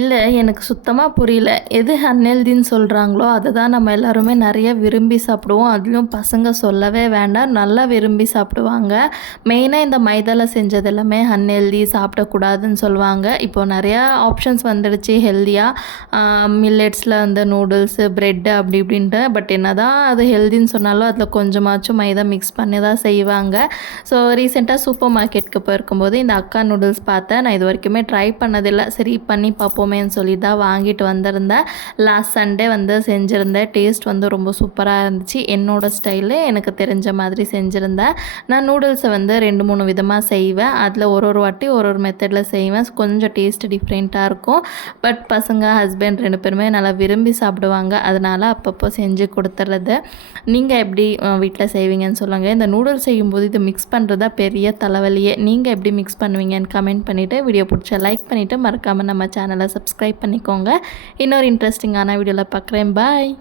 இல்ல, எனக்கு சுத்தமா புரியல. எது அன்ஹெல்தின்னு சொல்றாங்களோ, அத தான் நம்ம எல்லாருமே நெறைய விரும்பி சாப்பிடுவோம். அதிலும் பசங்க சொல்லவே வேண்டாம். நல்லா விரும்பி சாப்பிடுவாங்க. மெயினா இந்த மைதால செஞ்சது எல்லாமே அன்ஹெல்தி, சாப்பிடக்கூடாதுன்னு சொல்லுவாங்க. இப்போ நெறையா ஆப்ஷன்ஸ் வந்துடுச்சு ஹெல்தியா. மில்லட்ஸில வந்து நூடுல்ஸு, பிரெட் அப்படி இப்படின்ட்டு. பட் என்னதான் அது ஹெல்தின்னு சொன்னாலும், அதில கொஞ்சமாச்சும் மைதா மிக்ஸ் பண்ணி தான் செய்வாங்க. ஸோ ரீசென்ட்டா சூப்பர் மார்க்கெட்டுக்கு போயிருக்கும்போது, இந்த அக்கா நூடுல்ஸ் பார்த்தேன். நான் இதுவரைக்குமே ட்ரை பண்ணதில்ல. சரி பண்ணி பார்ப்போமேன்னு சொல்லி தான் வாங்கிட்டு வந்திருந்தேன். லாஸ்ட் சண்டே வந்து செஞ்சிருந்தேன். டேஸ்ட் வந்து ரொம்ப சூப்பரா இருந்துச்சு. என்னோட ஸ்டைலு எனக்கு தெரிஞ்ச மாதிரி செஞ்சிருந்தேன். நான் நூடுல்ஸை வந்து 2, 3 விதமா செய்வேன். அதில் ஒரு ஒரு வாட்டி ஒரு ஒரு மெத்தடில் செய்வேன். கொஞ்சம் டேஸ்ட் டிஃப்ரெண்ட்டாக இருக்கும். பட் பசங்க, ஹஸ்பண்ட் 2 பேருமே நல்லா விரும்பி சாப்பிடுவாங்க. அதனால் அப்பப்போ செஞ்சு கொடுத்துறது. நீங்கள் எப்படி வீட்டில் செய்வீங்கன்னு சொல்லுங்கள். இந்த நூடுல்ஸ் செய்யும்போது இதை மிக்ஸ் பண்ணுறது தான் பெரிய தலைவலியே. நீங்கள் எப்படி மிக்ஸ் பண்ணுவீங்கன்னு கமெண்ட் பண்ணிவிட்டு, வீடியோ பிடிச்சா லைக் பண்ணிவிட்டு, மறக்காமல் நம்ம சேனலை சப்ஸ்கிரைப் பண்ணிக்கோங்க. இன்னொரு இன்ட்ரெஸ்டிங்கான வீடியோவில் பார்க்குறேன். பாய்.